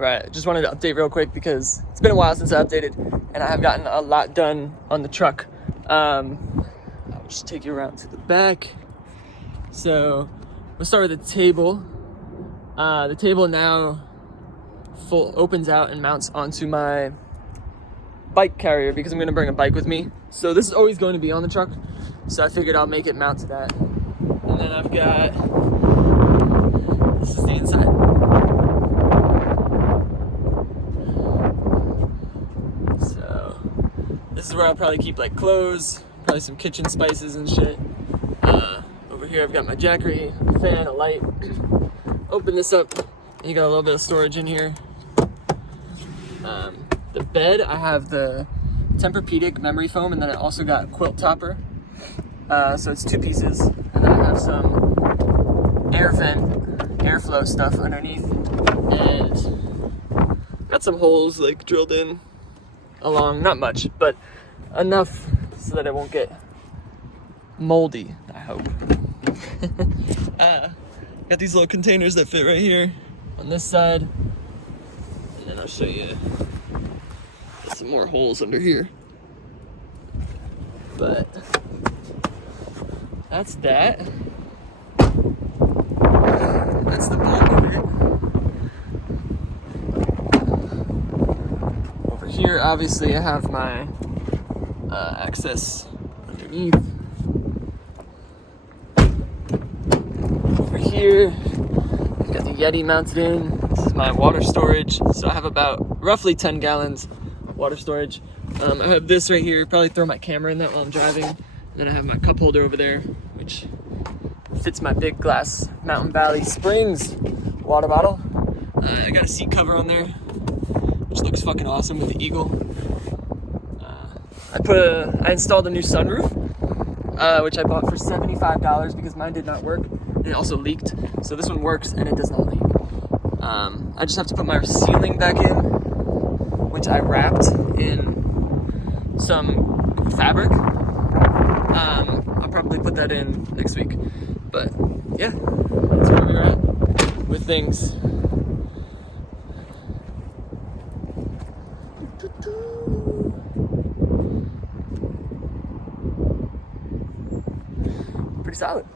Right, just wanted to update real quick because it's been a while since I updated, and I have gotten a lot done on the truck. I'll just take you around to the back. So we'll start with the table. The table now opens out and mounts onto my bike carrier because I'm going to bring a bike with me. So this is always going to be on the truck, so I figured I'll make it mount to that. And then I've got, this is the inside. So this is where I'll probably keep like clothes, probably some kitchen spices and shit. Over here I've got my Jackery, a fan, a light. Open this up, and you got a little bit of storage in here. The bed, I have the Tempur-Pedic memory foam, and then I also got a quilt topper. So it's 2 pieces, and then I have some air vent, airflow stuff underneath, and got some holes like drilled in along, not much, but enough so that it won't get moldy, I hope. Got these little containers that fit right here on this side, and then I'll show you some more holes under here. But that's that. That's the bulk of it. Over here, obviously, I have my access underneath. Over here, I've got the Yeti mounted in. This is my water storage. So I have about roughly 10 gallons water storage. I have this right here, probably throw my camera in that while I'm driving. And then I have my cup holder over there, which fits my big glass Mountain Valley Springs water bottle. I got a seat cover on there, which looks fucking awesome with the eagle. I installed a new sunroof, which I bought for $75 because mine did not work. It also leaked, so this one works and it does not leak. I just have to put my ceiling back in, which I wrapped in some fabric. I'll probably put that in next week. But yeah, that's where we're at with things. Pretty solid.